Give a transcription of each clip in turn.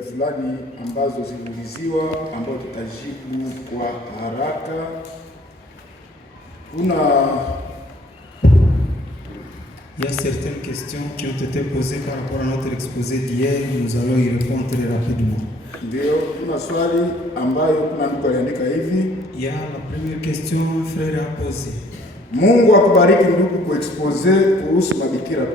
fulani ambazo ziliuliziwa ambazo tutajibu kwa haraka. Il y a certaines questions qui ont été posées par rapport à notre exposé d'hier. Nous allons y répondre très rapidement. Ndio, tuna swali ambayo kuna ndugu aliandika hivi. Il y a la première question un frère a posée. Mungu akubariki ndugu kwa exposé kuhusu mabikira 10.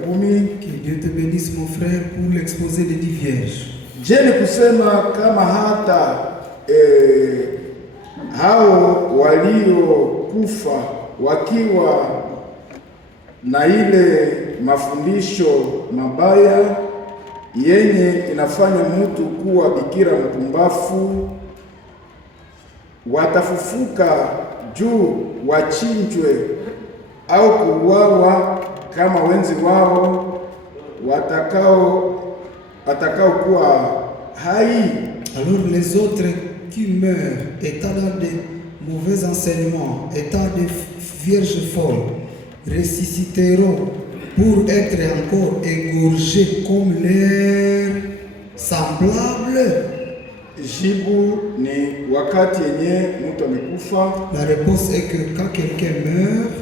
Que Dieu te bénisse mon frère pour l'exposé des 10 vierges. Je ni kusema kama hata hao waliokufa wakiwa na ile mafundisho mabaya yenye inafanya mtu kuwa bikira mpumbafu watafufuka juu wachinjwe au kuuawa kama wenzi wao watakao kuwa hai. Alors les autres qui meurent étant dans des mauvais enseignements, étant des vierges folles, ressusciteront pour être encore égorgés comme leurs semblables. Jibu ni wakati yenye mtu amekufa. La réponse est que quand quelqu'un meurt,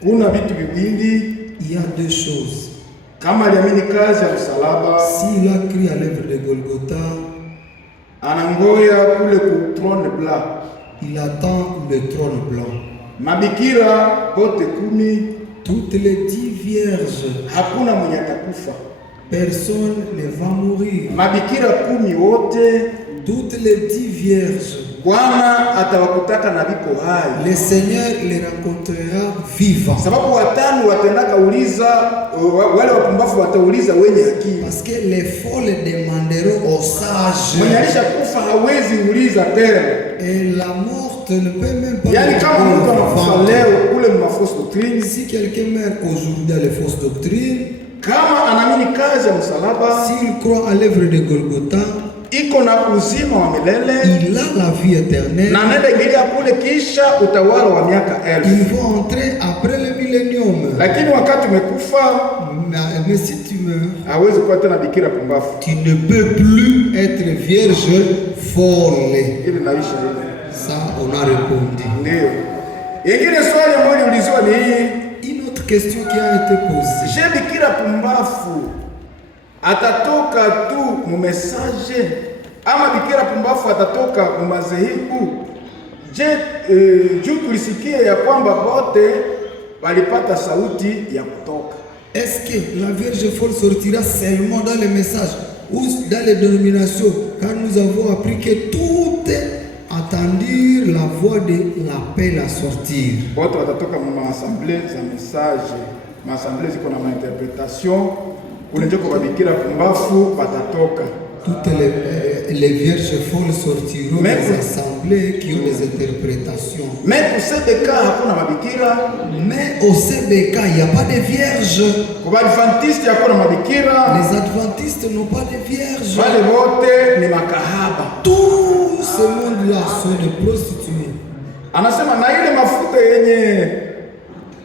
kuna vitu viwili. Il y a deux choses. Kama aliamini kazi ya msalaba, s'il a cru à l'œuvre de Golgotha, anangoya kule ku trône blanc. Il attend le trône blanc. Mabikira bote 10, toutes les 10 vierges, hakuna mwenye atakufa. Personne ne va mourir. Mabikira 10 wote, toutes les 10 vierges, Bwana atawakutaka na biko hai. Le Seigneur les rencontrera vivants. Sababu watano watendaka uliza, wale wapumbafu watauliza wenye akili. Parce que les folles demanderont aux sages. Mwenye alishakufa hawezi uliza tena. Et la morte ne peut même pas. Yani kama mtu anakufa leo kule ma fausse doctrine, si quelqu'un meurt aujourd'hui dans les fausses doctrines, kama anaamini kazi ya msalaba, s'il croit à l'œuvre de Golgotha, iko na uzima wa milele, il a la vie éternelle, na nenda ingilia kule kisha utawala wa miaka 1000. Ils vont entrer après le millénium. Lakini wakati umekufa, mais si tu meurs, hawezi kuwa tena bikira pumbafu. Tu ne peux plus être vierge folle. Ili naisha hivi. Ça on a répondu. Ndio. Ingine swali ambayo uliulizwa ni hii. Une autre question qui a été posée. Je bikira pumbafu atatoka tu mu message ama bikira pumbafu atatoka mu madhehebu? Je, juu tulisikia ya kwamba wote walipata sauti ya kutoka. Est-ce que la Vierge folle sortira seulement dans les messages ou dans les dénominations, car nous avons appris que toutes attendirent la voix de l'appel à sortir. Wote watatoka mu assemblée za message. Ma assemblée ziko na interprétation. Kule njoko babikira pumbafu watatoka. Toutes les vierges folles sortiront des assemblées qui ont des interprétations. Mais pour CBK, hakuna mabikira. Mais au CBK, il n'y a pas de vierges. Kwa Adventiste, hakuna mabikira. Les Adventistes n'ont pas de vierges. Wale wote ni makahaba. Tout ce monde-là sont des prostituées. Anasema na ile mafuta yenye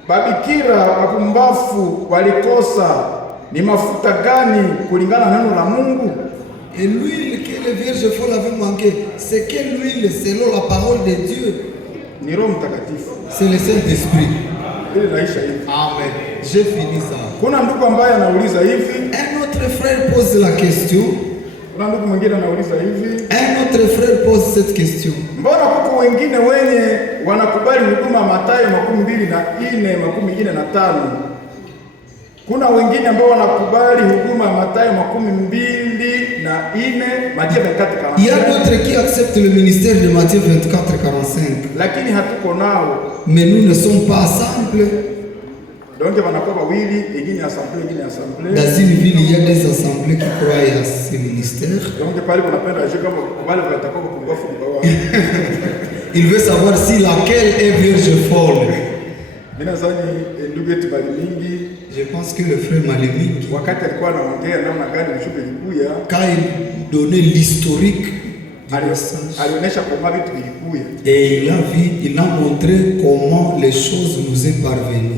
babikira wapumbafu walikosa ni mafuta gani kulingana na neno la Mungu? Et l'huile que les vierges folles avaient manqué, c'est quelle huile selon la parole de Dieu? Ni Roho Mtakatifu. C'est le Saint-Esprit. Ile naisha hivi. Amen. J'ai fini ça. Kuna ndugu ambaye anauliza hivi. Un autre frère pose la question. Kuna ndugu mwingine anauliza hivi. Un autre frère pose cette question. Mbona kuko wengine wenye wanakubali huduma Mathayo 24:45? Kuna wengine ambao wanakubali huduma Mathayo 24:4, Matthieu 24:45. Il y a d'autres qui acceptent le ministère de Matthieu 24:45. Lakini hatuko nao. Mais nous ne sommes pas ensemble. Donc wanakuwa wawili, ingine assemblée, ingine assemblée. Dans une ville, il y a des assemblées qui croient à ce ministère. Donc pale kunapenda je kama wale watakuwa kumbafu kwa. Il veut savoir si laquelle est vierge folle. Ninazani ndugu yetu bali mingi. Je pense que le frère Malemiki, wakati alikuwa anaongea namna gani mshupe ilikuya, quand il donnait l'historique du message, alionyesha kwamba vitu vilikuya. Et il a montré comment les choses nous est parvenues.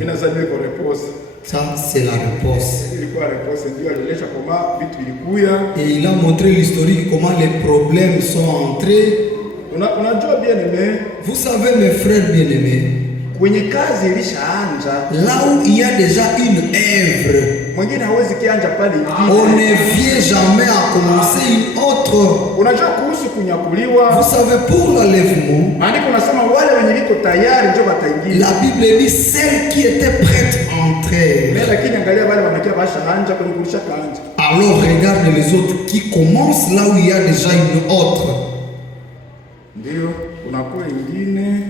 réponse. Ça, c'est la réponse. Ilikuwa réponse ndio alionyesha kama vitu vilikuya. Et il a montré l'historique, comment les problèmes sont entrés. Unajua bien aimé. Vous savez, mes frères bien-aimés, kwenye kazi ilishaanza, là où il y a déjà une œuvre, mwingine hawezi kianja pale ingine. on ne vient jamais à commencer une autre. Unajua kuhusu kunyakuliwa, Vous savez, pour l'enlèvement, maandiko nasema wale wenye liko tayari ndio wataingia. la Bible dit celles qui étaient prêtes entrèrent. Mais lakini angalia wale wanakia bashaanja kwenye kulisha kaanja. Alors regarde les autres qui commencent là où il y a déjà une autre. Ndio unakuwa ingine.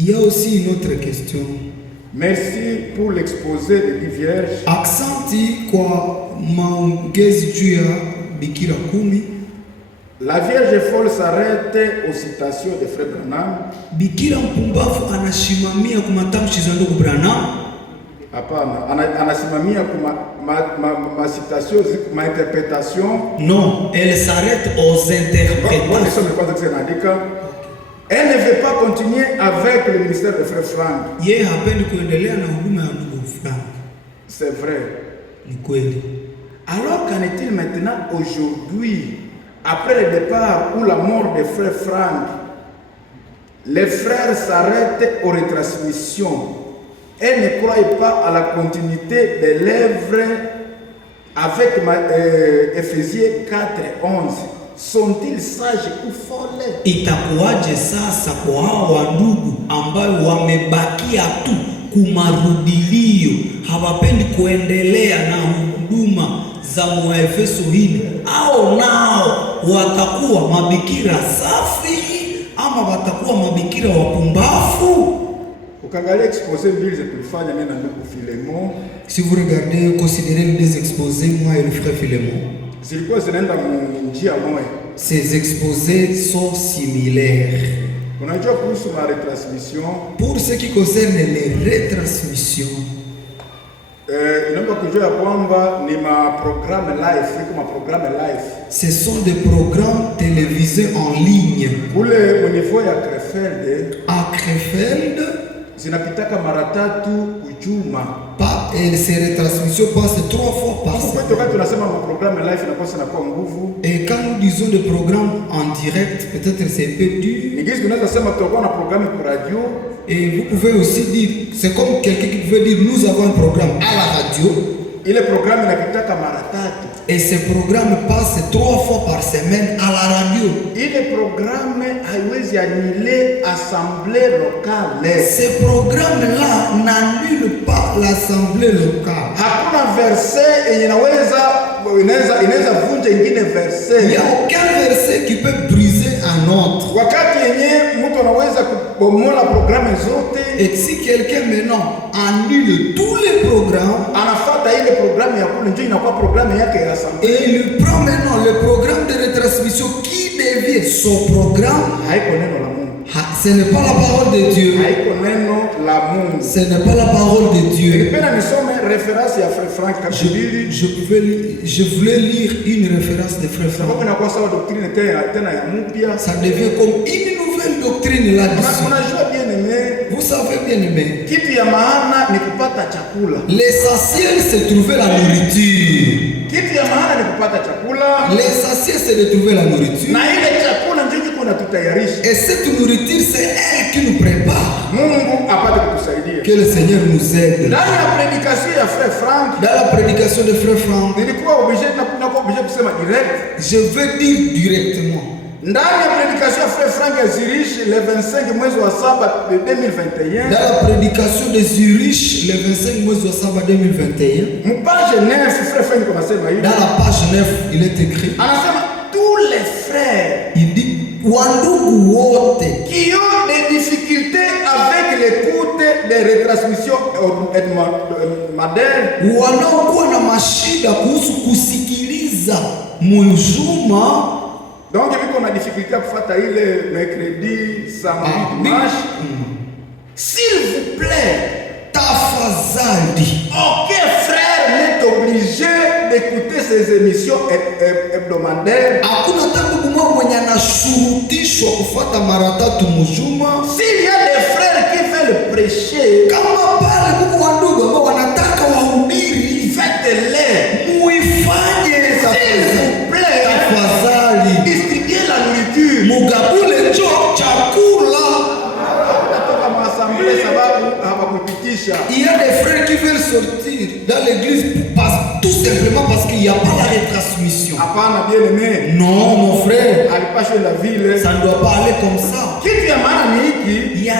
Il y a aussi une autre question. Merci pour l'exposé des 10 vierges. Aksanti kwa maongezi juu ya Bikira 10. La Vierge folle s'arrête aux citations de Frère Branham. Bikira mpumbavu anashimamia kwa matamshi za ndugu Branham. Hapana, anasimamia kwa ma citation, ma interprétation. Non, elle s'arrête aux interprétations. Elle ne veut pas continuer avec le ministère de Frère Frank. Yeye hapendi kuendelea na huduma ya ndugu Frank. C'est vrai. Ni kweli. Alors qu'en est-il maintenant aujourd'hui, après le départ ou la mort de Frère Frank, les frères s'arrêtent aux retransmissions et ne croient pas à la continuité de l'œuvre avec Ephésiens 4:11. Sont-ils sages ou folles? Itakuwaje sasa kwa hao wandugu ambao wamebakia tu kumarudilio, hawapendi kuendelea na huduma za Waefeso hili? Au nao watakuwa mabikira safi ama watakuwa mabikira wapumbavu? Ukangalia exposé mbili za tulifanya mimi na ndugu Filemon. Si vous regardez, considérez les deux exposés, moi et le frère Filemon, zilikuwa zinaenda njia moja. Ces exposés sont similaires. Unajua kuhusu ma retransmission, pour ce qui concerne les retransmissions, inaomba kujua kwamba ni ma programme live, ni kama programme live. Ce sont des programmes télévisés en ligne. Kule au niveau ya Krefeld, à Krefeld, zinapitaka mara 3 kujuma. Et ces retransmissions passent 3 fois par semaine. Et quand nous disons des programmes en direct, peut-être c'est un peu dur. Et vous pouvez aussi dire, c'est comme quelqu'un qui pouvait dire, nous avons un programme à la radio. Et ce programme passe 3 fois par semaine à la radio. Ce programme-là n'annule pas l'assemblée locale. Il n'y a aucun verset qui peut briser un autre. Et si quelqu'un maintenant annule tous les programmes, et il prend maintenant le programme de retransmission qui devient son programme, ce n'est pas la parole de Dieu. Ce n'est pas la parole de Dieu. Je voulais lire une référence de Frère Frank. Ça devient comme une nouvelle doctrine là-dessus. Vous savez bien aimé, l'essentiel c'est de trouver la nourriture. L'essentiel c'est de trouver la nourriture. Et cette nourriture c'est elle qui nous prépare. Que le Seigneur nous aide. Dans la prédication de Frère Frank, je veux dire directement. Ndani ya prédication ya Frère Frank ya Zurich le 25 mwezi wa 7 2021. Dans la prédication de Zurich le 25 mwezi wa 7 2021. Mpage 9 Frère Frank anasema hivi. Dans la page 9 il est écrit. Anasema tous les frères. Il dit wandugu wote qui ont des difficultés avec l'écoute des retransmissions modernes. Wanaokuwa na mashida kuhusu kusikiliza mujuma. Donc vu qu'on a difficulté à faire le mercredi, samedi, dimanche, s'il vous plaît, tafadhali, aucun frère n'est obligé d'écouter ces émissions hebdomadaires. Hakuna tangu mmoja mwenye anashurutishwa kufuata mara 3 mjuma. S'il y a des frères qui veulent prêcher, kama pale kuko wandugu ambao wanataka wahubiri, faites-les. muifanye S'il vous plaît, tafadhali, distribuez la nourriture. mugabule cho chakula. Utatoka maassemblée sababu hawakupitisha. Il y a des frères qui veulent sortir dans l'église tout simplement parce qu'il n'y a pas la retransmission. Hapana bien-aimé. Non, mon frère, Alipashwe na vile. ça ne doit pas aller comme ça. Kitu ya maana ni hiki. Il y a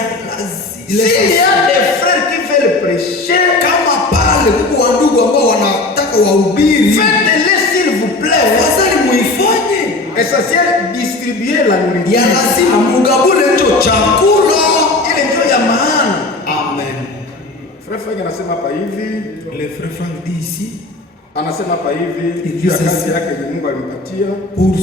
S'il y a des frères qui veulent prêcher, kama pale kuko wandugu ambao wanataka wahubiri, faites-les s'il vous plaît. tafadhali muifanye. Essentiel, distribuer la nourriture. Ya lazima mugabule cho chakula. Ile ndio ya maana. Amen. Frère Frank anasema hapa hivi. Le frère Frank dit ici, Anasema hapa hivi, Il juu ya dit kazi ceci. yake yenye Mungu alimpatia. pour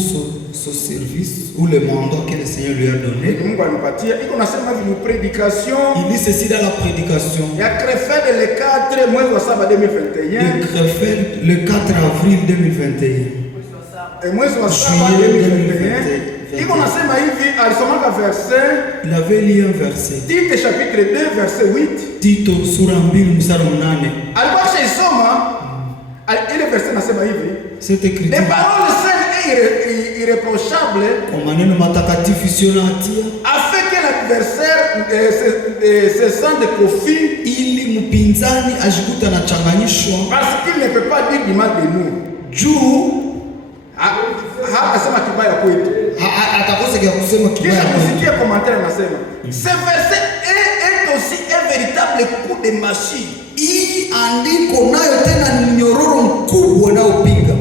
ce service ou le mandat que le Seigneur lui a donné. Mungu alimpatia. Iko nasema hivi ni predication Il dit ceci dans la prédication ya Krefeld le 4 mwezi wa 7 2021. de Krefeld le 4 avril 2021. Mwezi wa 7 Juillet 2021. Iko nasema hivi, alisomaka verset Il avait lu un verset. Tite chapitre 2 verset 8. Tito sura 2 mstari 8. Alikuwa akisoma ile verset nasema hivi, Cette les écriture paroles saines et irréprochables kwa maneno matakatifu sio na hatia, afin que l'adversaire se sente confus ili mpinzani ajikuta anachanganyishwa parce qu'il ne peut pas dire du mal de nous. juu Hakasema kibaya kwetu. atakosa kia kusema Kisha kibaya. kusikia commentaire anasema ce verset est aussi un véritable coup de machine. Hii andiko nayo tena ni mnyororo mkubwa unaopiga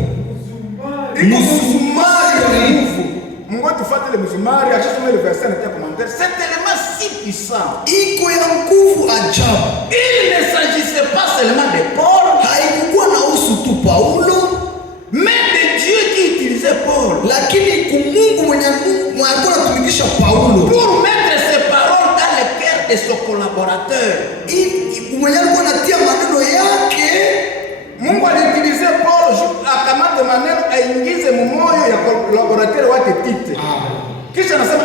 Iko msumari ya nguvu. Mungu tufuate ile msumari, akisoma ile verset na commentaire, c'est tellement si puissant. iko ya nguvu ajabu. Il ne s'agissait pas seulement de Paul, Haikukuwa na usu tu Paulo, mais de Dieu qui utilisait Paul lakini kumungu mwenye alikuwa anatumikisha Paulo pour mettre ses paroles dans le cœur de son collaborateur. mwenye alikuwa anatia maneno yake. Mungu aliutilize Paul akamate maneno aingize mumoyo ya collaborateur wake Tite. Kisha anasema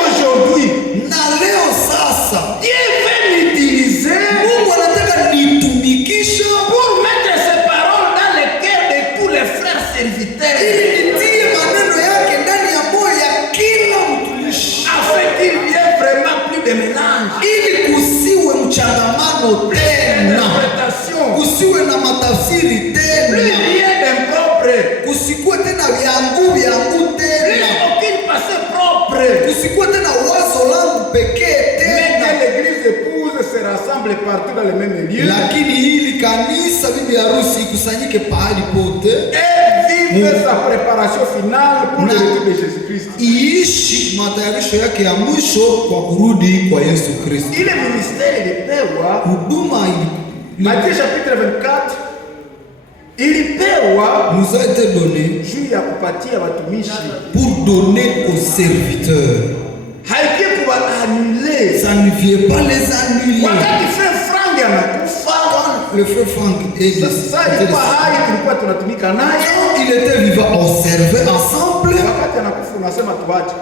aujourd'hui Na leo sasa Dieu veut m'utiliser Mungu anataka nitumikisha pour mettre ses paroles dans le cœur de tous les frères serviteurs, ili nitie maneno yake ndani ya moyo ya kila mtumishi, afin qu'il y ait vraiment plus de mélange, ili kusiwe mchangamano tena, d'interprétation, kusiwe na matafsiri plus tena, rien d'impropre, kusikuwe tena vyangu plus tena, aucune pensée propre, kusikuwe tena wazo langu pekee mais tena, que l'église épouse se rassemble partout dans le même lieu lakini hili kanisa bibi harusi ikusanyike pahali pote, et vive sa préparation finale pour le retour de Jésus-Christ. iishi matayarisho yake ya mwisho kwa kurudi kwa Yesu Kristo. Ile ministère ilipewa Huduma Matthieu chapitre 24, ilipewa nous a été donnée juu ya kupatia watumishi, pour donner aux serviteurs. haikie kuwaanule. Ça ne vient pas les annuler. Wakati frère Frank anakufa, Le frère Frank sasa alikuwa hai, tulikuwa tunatumika naye. il était vivant, on servait ensemble. Wakati anakufa unasema tuache.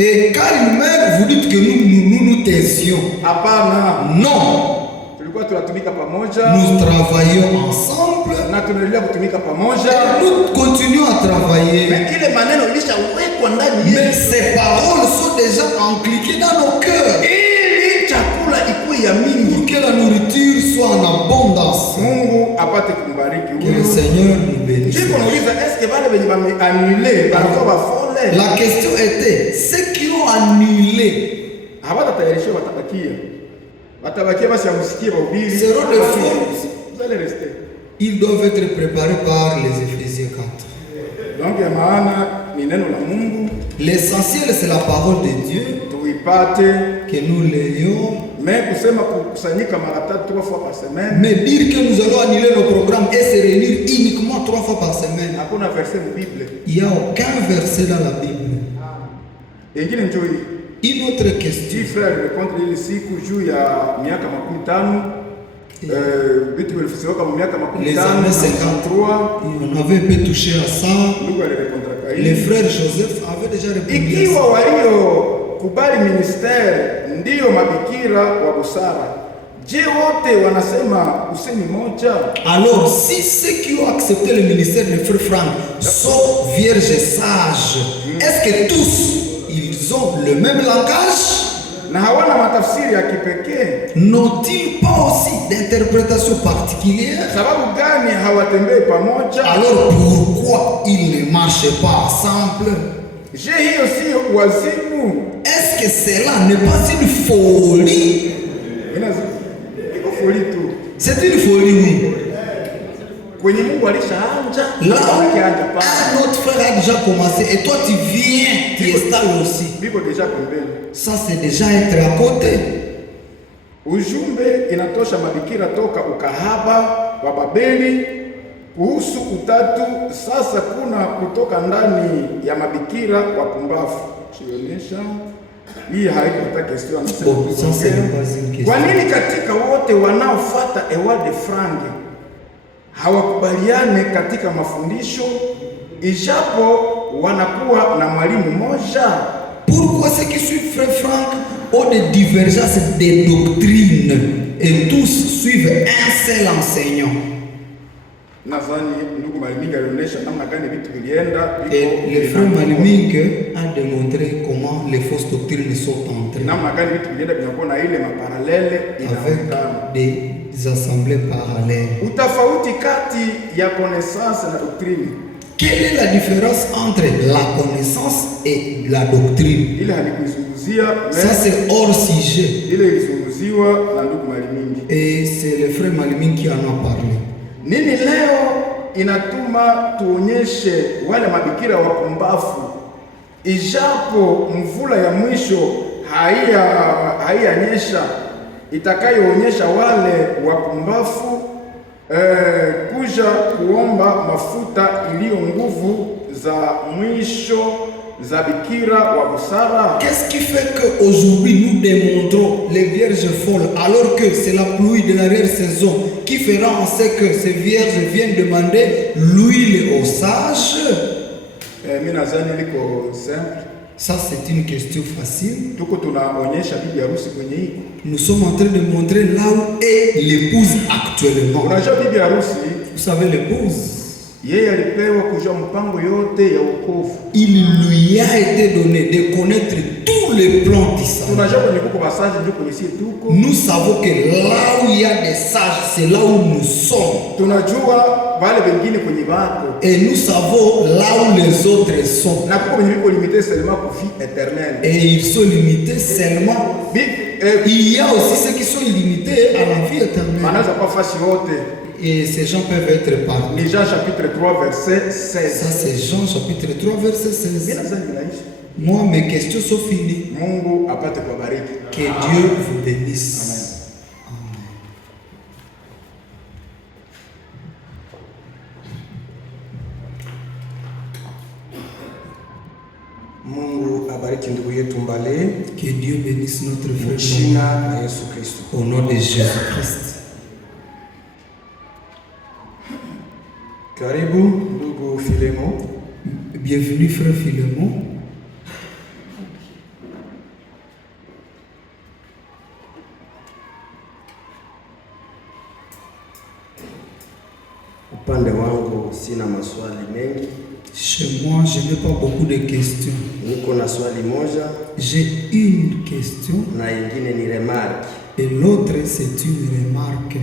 Et quand il meurt, vous dites que nous taisions. Hapana, Non, tulikuwa tunatumika pamoja nous travaillons ensemble. na tunaendelea kutumika pamoja, Nous continuons à travailler. mais ile maneno ilishawekwa ndani Mais yetu ces paroles sont déjà encliquées dans nos cœurs ili chakula ikuwe ya mingi. pour que la nourriture soit en abondance. Mungu apate kumbariki Que le huyu. Seigneur nous bénisse. Jiko nauliza, eske wale wenye wameanule banakuwa bafole? La question était, ceux qui ont annulé Hawatatayarishwa, watabakia basi amsikie bahubiri. seront des fous. Vous allez rester. Ils doivent être préparés par les Éphésiens 4. Donc ya maana ni neno la Mungu L'essentiel, c'est la parole de Dieu, tuipate, que nous l'ayons. mais kusema kukusanyika mara 3 fois par semaine, Mais dire que nous allons annuler nos programmes et se réunir uniquement 3 fois par semaine, hakuna verset mu Bible. il n'y a aucun verset dans la Bible. Ingine njoo hii. Une autre question. Hii frère alikontra ile siku juu ya miaka 50 vitu vilifisiwa kama miaka Les 50 années 50, on avait un peu touché à ça. ndugu alikontra Les kai. frères Joseph avaient déjà répondu à Ikiwa ça. walio kubali ministère ndiyo mabikira wa busara, Je, wote wanasema usemi moja? Alors, si ceux qui ont accepté le ministère de Frère Franck sont vierges et sages, est-ce que tous, ils ont le même langage? Na hawana matafsiri ya kipekee? N'ont-ils pas aussi d'interprétation particulière? Sababu gani hawatembei pamoja? Alors pourquoi ils ne marchent pas ensemble? Je, hiyo si wazimu? Est-ce que cela n'est pas une folie? Iko folie tu. C'est une folie, oui. Kwenye Mungu alishaanza, Là, un autre frère a déjà commencé et toi tu viens, tu installes aussi. biko deja pembeni. Ça c'est déjà être à côté. Ujumbe inatosha mabikira toka ukahaba wa Babeli kuhusu utatu. Sasa kuna kutoka ndani ya mabikira wapumbavu. Sionyesha hii haikuta question anasema. Bon, ça c'est une question. Kwa nini katika wote wanaofuata Ewald de Frange hawakubaliane katika mafundisho ijapo wanakuwa na mwalimu mmoja? Pourquoi ceux qui suivent Frère Franck ont des divergences de doctrines et tous suivent un seul enseignant? Nadhani ndugu Maliming alionyesha namna gani vitu vilienda. Et le frère Maliming a démontré comment les fausses doctrines sont entrées Namna gani vitu vilienda vinakuwa na ile maparalele inaonekana. avec des assemblées parallèles. Utafauti kati ya connaissance na doctrine. Quelle est la différence entre la connaissance et la doctrine? Ile halikuizunguzia, Ça c'est hors sujet. ile ilizunguziwa na ndugu Maliming. Et c'est le frère Maliming qui en a parlé. Nini leo inatuma tuonyeshe wale mabikira wapumbavu, ijapo mvula ya mwisho haiyanyesha itakayoonyesha wale wapumbavu kuja kuomba mafuta iliyo nguvu za mwisho za bikira wa busara? Qu'est-ce qui fait qu'aujourd'hui nous démontrons les vierges folles alors que c'est la pluie de l'arrière-saison qui fera en sorte que ces vierges viennent demander l'huile aux sages? Mimi nadhani liko simple. Ça c'est une question facile. Tuko tunaonyesha bibi harusi kwenye hii. Nous sommes en train de montrer là où est l'épouse actuellement. Unajua bibi harusi, Vous savez l'épouse, yeye alipewa kujua mpango yote ya wokovu. il lui a été donné de connaître tous les plans du salut. Tunajua kwenye kuko basaje ndio kwenye sie tuko. Nous savons que là où il y a des sages, c'est là où nous sommes. Tunajua wale wengine kwenye bako. Et nous savons là où les autres sont. Na kuko kwenye biko limité seulement pour vie éternelle. Et ils sont limités seulement. Il y a aussi ceux qui sont limités à la vie éternelle. Manaweza kwa fasi yote. Et ces gens peuvent être partout. Ni Jean chapitre 3 verset 16. Ça c'est Jean chapitre 3 verset 16. Moi mes questions sont finies. Mungu apate kubariki. Que Dieu vous bénisse. Mungu abariki ndugu yetu Mbale. Que Dieu bénisse notre frère Jina la Yesu Kristo. au nom de Jésus-Christ. Karibu ndugu Filemo. Bienvenue frère Philémon. Upande wangu sina maswali mengi. Chez moi, je n'ai pas beaucoup de questions. Niko na swali moja J'ai une question na ingine ni remark. et l'autre c'est une remarque.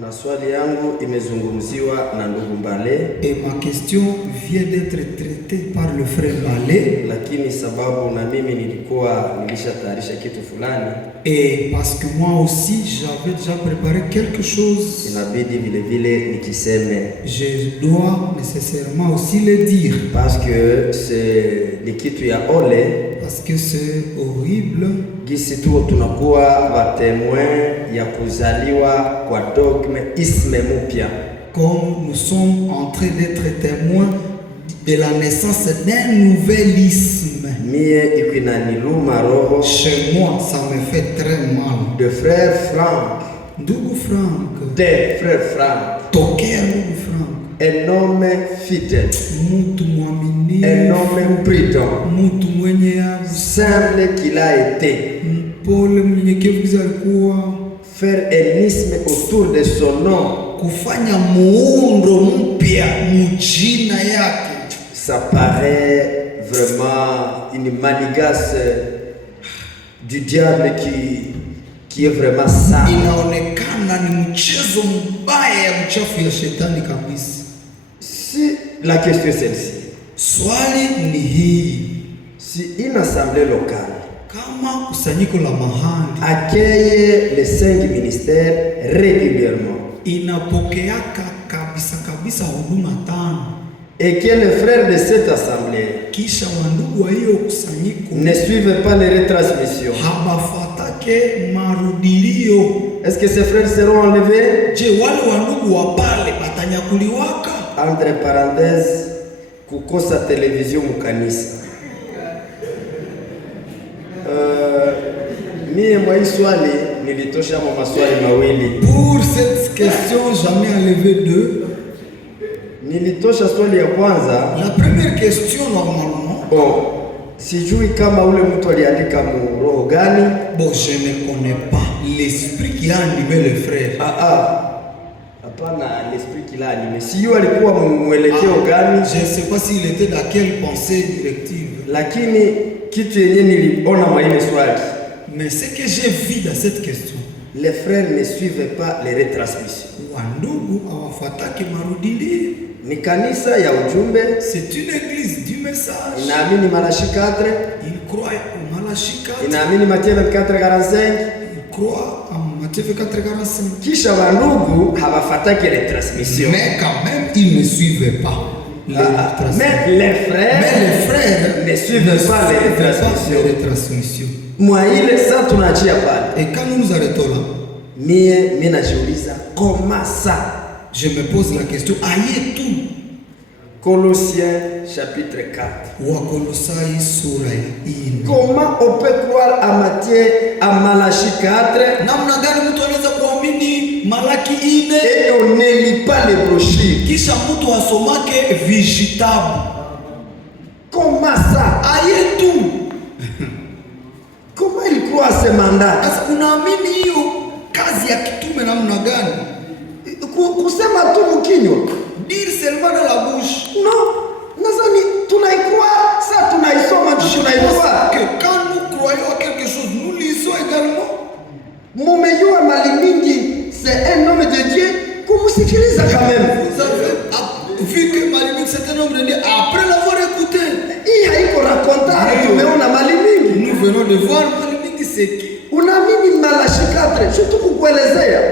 Na swali yangu imezungumziwa na ndugu Mbale, Et ma question vient d'être traitée par le frère Balé. lakini sababu na mimi nilishatayarisha kitu fulani, Et parce que moi aussi, j'avais déjà préparé quelque chose, inabidi vile vile nikiseme, je dois nécessairement aussi le dire. parce que ni kitu ya ole Parce que c'est horrible. gisi tu tunakuwa watemoin ya kuzaliwa kwa dogme isme mupya. Comme nous sommes en train d'être témoins de la naissance d'un nouvel isme. Mie ikinaniluma roho Chez moi, ça me fait très mal. de frère Frank, Ndugu Frank, de frère Frank, tokea ndugu Frank, un homme fidèle, mtu un mwaminifu, homme prudent, mtu mwenye simple qu'il a été, mpole, mnyenyekevu alikuwa, faire un isme autour de son nom, kufanya muundo mpya mjina yake. ça paraît vraiment une manigance du diable qui est vraiment sale. Inaonekana ni mchezo mbaya ya mchafu ya shetani kabisa. Si la question est celle-ci, Swali ni hii, si une assemblée locale kama kusanyiko la mahali accueille les 5 ministères régulièrement inapokeaka kabisa huduma 5, et que les frères de cette assemblée kisha wandugu wa hiyo kusanyiko ne suivent pas les retransmissions, habafatake marudilio, est-ce que ces frères seront enlevés? je, wale wandugu wa pale batanyakuliwaka? Entre parenthèses, kukosa television mukanisa. Mie mwa hii swali nilitosha mwa maswali mawili. Pour cette question, j'en ai enlevé 2. Nilitosha swali ya kwanza. La première question normalement. Bon, sijui kama ule mtu aliandika mu roho gani. Bon, je ne connais pas l'esprit qui a animé le frère. Hapana, l'esprit qui l'a animé. Sijui alikuwa mwelekeo gani. Je ne sais pas s'il était dans quelle pensée directive. Lakini kitu yenye niliona mwa ile swali. Mais ce que j'ai vu dans cette question, les frères ne suivent pas les retransmissions. Wandugu hawafuataki marudilio. Ni kanisa ya ujumbe. C'est une église du message. Inaamini Malachi 4. Il croit au Malachi 4. Inaamini Matthieu 24:45. Il croit en Matthieu 24:45. Kisha wandugu hawafuataki retransmission. Mais quand même, ils ne suivent pas. Mais les frères ne suivent pas les retransmissions. Mwa ile sasa tunaachia pale. Et quand nous nous arrêtons là, mimi najiuliza comment ça? Je me pose la question, aïe tout. Colossiens chapitre 4. Wakolosai sura ya 4. Comment on peut croire à Matthieu, à Malachi 4? Namna gani mtu anaweza kuamini Malaki 4? Et on ne lit pas les brochures. Kisha mtu asomake vijitabu. Comment ça? Aïe tout. Comment il croit à ce mandat? Sasa unaamini hiyo kazi ya kitume namna gani? Kusema tu mkinywa. Dire seulement dans la bouche. Non. Nazani tunaikroire, ça tunaisoma tunaikroire. Que quand nous croyons à quelque chose, nous lisons également. Mumejua mali mingi, c'est un homme de Dieu, kumusikiliza quand même. Vous avez vu que Malimini c'est un homme de Dieu après l'avoir écouté. Hii haiko raconta, tumeona mali mingi. Nous venons de voir Malimini c'est qui. Unaamini Malachi 4, je te kukuelezea.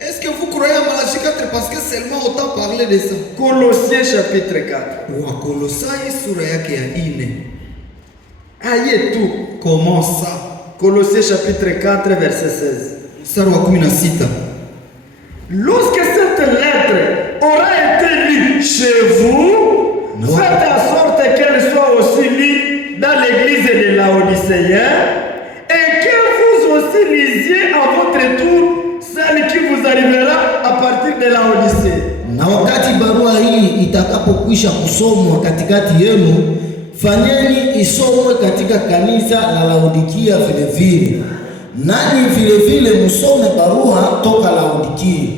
Est-ce que vous croyez à Malachi 4 parce que seulement on t'a parlé de ça? Colossiens chapitre 4. Wakolosai sura yake ya 4. Aye tout. Comment ça? Colossiens chapitre 4 verset 16. Mstari wa 16. Lorsque cette lettre aura été lue chez vous, faites en sorte qu'elle soit aussi lue dans l'église de Laodicéens et que vous aussi lisiez à votre tour celle qui vous arrivera à partir de Laodicée. Na wakati barua hii itakapokwisha kusomwa katikati yenu, fanyeni isomwe katika kanisa la Laodikia vilevile. Nani vilevile musome barua toka Laodikia.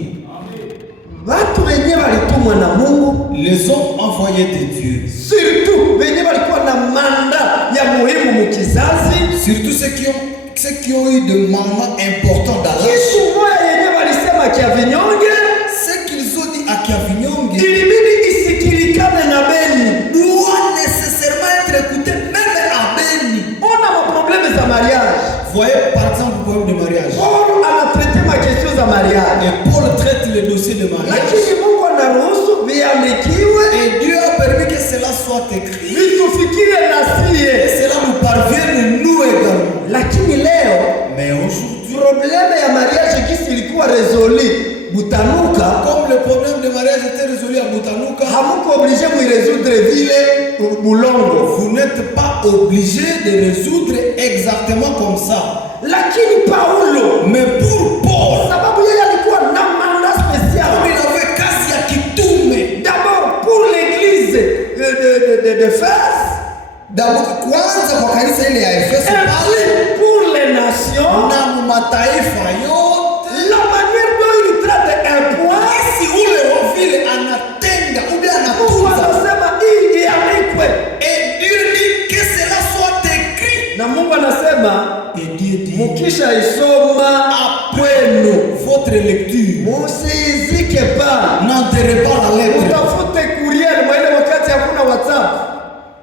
Watu wenye walitumwa na Mungu, les hommes envoyés de Dieu, surtout wenye walikuwa na manda ya muhimu mukizazi, surtout ceux qui ont eu de mandats importants dans la kitu moja yenye walisema kia vinyonge, ce qu'ils ont dit à Kiavinyonge, ilibidi isikilikane na Beni, doit nécessairement être écouté même à Beni. On a mon problème za mariage. Voyez par exemple le problème de mariage. Paul a traité ma question za mariage. Et Paul traite le dossier de mariage. Lakini Mungu anaruhusu viandikiwe, Et Dieu a permis que cela soit écrit. vitufikie na sie. Et cela nous parvienne nous également. Lakini leo Mais aujourd'hui, problème ya mariage kisi ilikuwa résolu Butanuka, comme le problème de mariage était résolu à Butanuka, hamuko obligé de résoudre vile Bulongo. vous n'êtes pas obligé de résoudre exactement comme ça. Lakini Paulo, Mais pour Paul, sababu yeye alikuwa na mandat spécial. il avait kazi ya kitume. D'abord pour l'église de Efes, D'abord kwanza kwa kanisa ile ya Efeso et pale puis pour les nations, na mataifa yote. vile anatenga ou bien Mungu anatunza. anasema hii iandikwe, Et Dieu dit que cela soit écrit. na Mungu anasema Et Dieu dit mukisha isoma kwenu votre lecture, musizike pa, n'enterrez pas la lettre. mutafute courriel mwa ile wakati hakuna WhatsApp,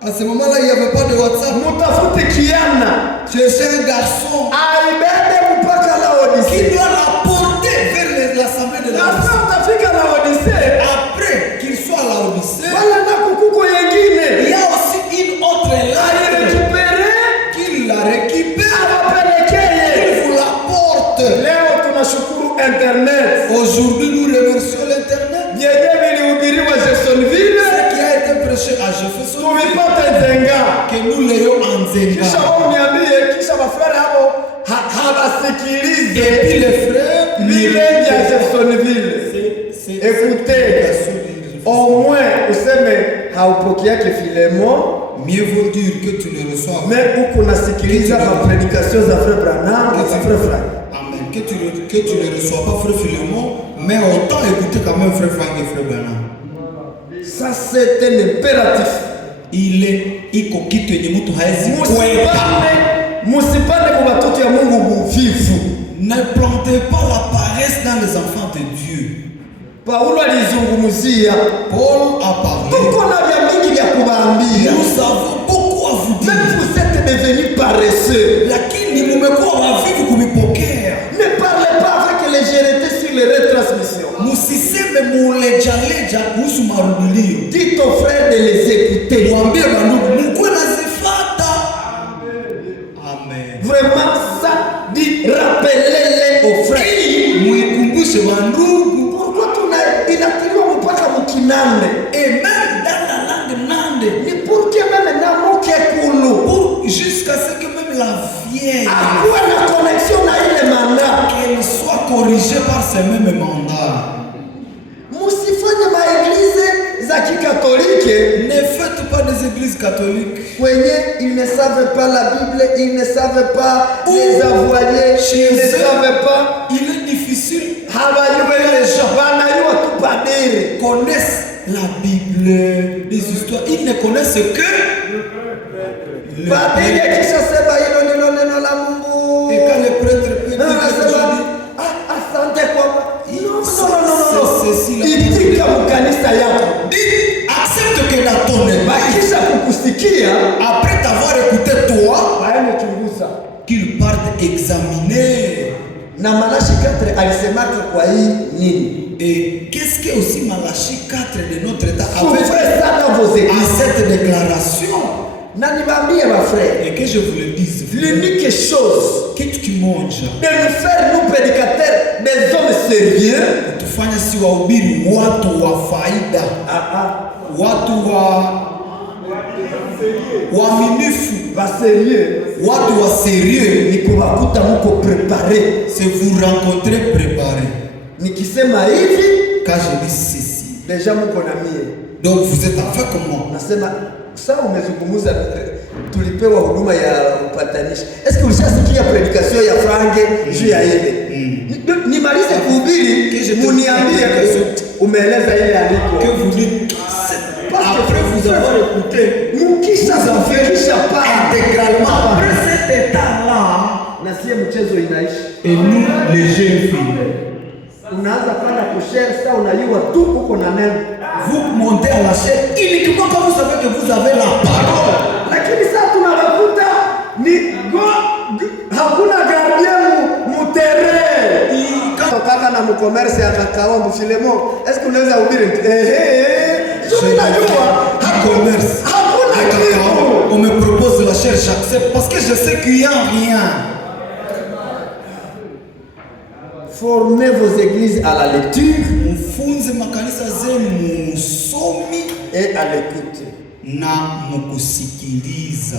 À ce moment-là, il n'y avait pas de WhatsApp. mutafute kiana C'est un garçon aibebe mpaka qui Laodicea. doit la porter vers l'assemblée de la Na sasa utafika Laodicea, Après qu'il soit là au lycée, wala nako kuko il yengine y a aussi une autre lettre airekipere qu'il la récupère. awapelekeye. Il vous la porte. Leo tunashukuru internet Aujourd'hui, nous remercions l'Internet. yenye vilihubiriwa Jeffersonville, Ce qui a été prêché à Jefferson, tuvipate Nzenga. que nous l'ayons en Kisha Zenga. wao niambie, kisha mafrari hao hawasikilize Et puis les frères, vile vya Jeffersonville. Écoutez, au moins useme haupokeake Filemon, mieux vaut dire que tu ne reçois pas. mais huku nasikiliza mapredikasio za Frère Branham na za Frère Frank. Amen. Que tu ne reçois pas frère Philémon, mais autant écouter quand même frère Frank et frère Branham. Ça c'est un impératif. Iko kitu yenye mtu haezi kuweka. Musipande kwa watoto ya Mungu buvivu. Ne plantez pas la paresse dans les enfants de Dieu. Paulo alizungumzia, Paul a parlé. tuko na vya mingi vya kuwaambia. Nous avons beaucoup à vous dire. Même vous êtes devenus paresseux. Lakini mumekuwa wavivu kumipokea. Ne parlez pas avec légèreté sur les retransmissions. Musiseme mulejaleja kuhusu marudilio. Dites aux frères de les écouter. Mwambie bandugu mukwe nazifata. Amen. Vraiment ça dit rappelez-les aux frères. Muikumbushe bandugu. Pourquoi inatiliwa mpaka mukinande? Et même dans la langue nande. Ni pour que même na moke kulu. Jusqu'à ce que même la vieille Akuwe na connexion na ile mandat. qu'elle soit corrigée par ces mêmes mandats. Musifanye maeglize za kikatolike Ne faites pas des églises catholiques kwenye ils ne savent pas la Bible, ils ne savent pas les envoyer, ils ne savent pas. il est difficile Habayuwe les gens, banayua tu padere. connaissent la Bible, les histoires. Ils ne connaissent que le Padere kisha sema hilo ndilo neno la Mungu. Et quand le prêtre peut dire Na quelque anasema, chose, asante kwa no. c'est la Itika mkanisa yako. accepte que dans ton église, Bakisha kukusikia, après t'avoir écouté toi, baene chunguza. qu'il parte examiner. Na Malachi 4 alisemaka kwa hii nini? Et qu'est-ce que aussi Malachi 4 de notre état Souffrez avait ça dans vos à églises. cette déclaration? Na niwaambie ma frère, Et que je vous le dise, l'unique chose kitu kimoja de nous faire nous prédicateurs des hommes sérieux, tufanya si wahubiri watu wa faida, watu waaminifu, sérieux, watu wa sérieux, ni kuwakuta muko prepare. c'est vous rencontrer préparé. Nikisema hivi, Quand je dis ceci, deja muko na mie. donc vous êtes avec moi. Nasema sawa, umezungumza, tulipewa huduma ya upatanishi. Est-ce que ulishasikia predication ya Frange juu ya ile? Nimalize kuhubiri, muniambie umeeleza ile aliko. Que vous dites, après vous avoir écouté, Mukisha zafikisha pa intégralement après cet état-là, na sie mchezo inaishi. et nous les jeunes filles, Unaanza kwenda kushare sasa, unajua tu uko na neno, vous montez à la chaîne uniquement quand vous savez que vous avez la parole. lakini sasa tunawakuta ni hakuna gardien mutere kaka na mcommerce akakawa mfilemo. Est-ce que unaweza hubiri? Tunajua commerce. hakuna kitu. On me propose la chair, j'accepte parce que je sais qu'il y a rien. Formez vos églises à la lecture Mfunze makanisa zenu musomi et à l'écoute. na mukusikiliza.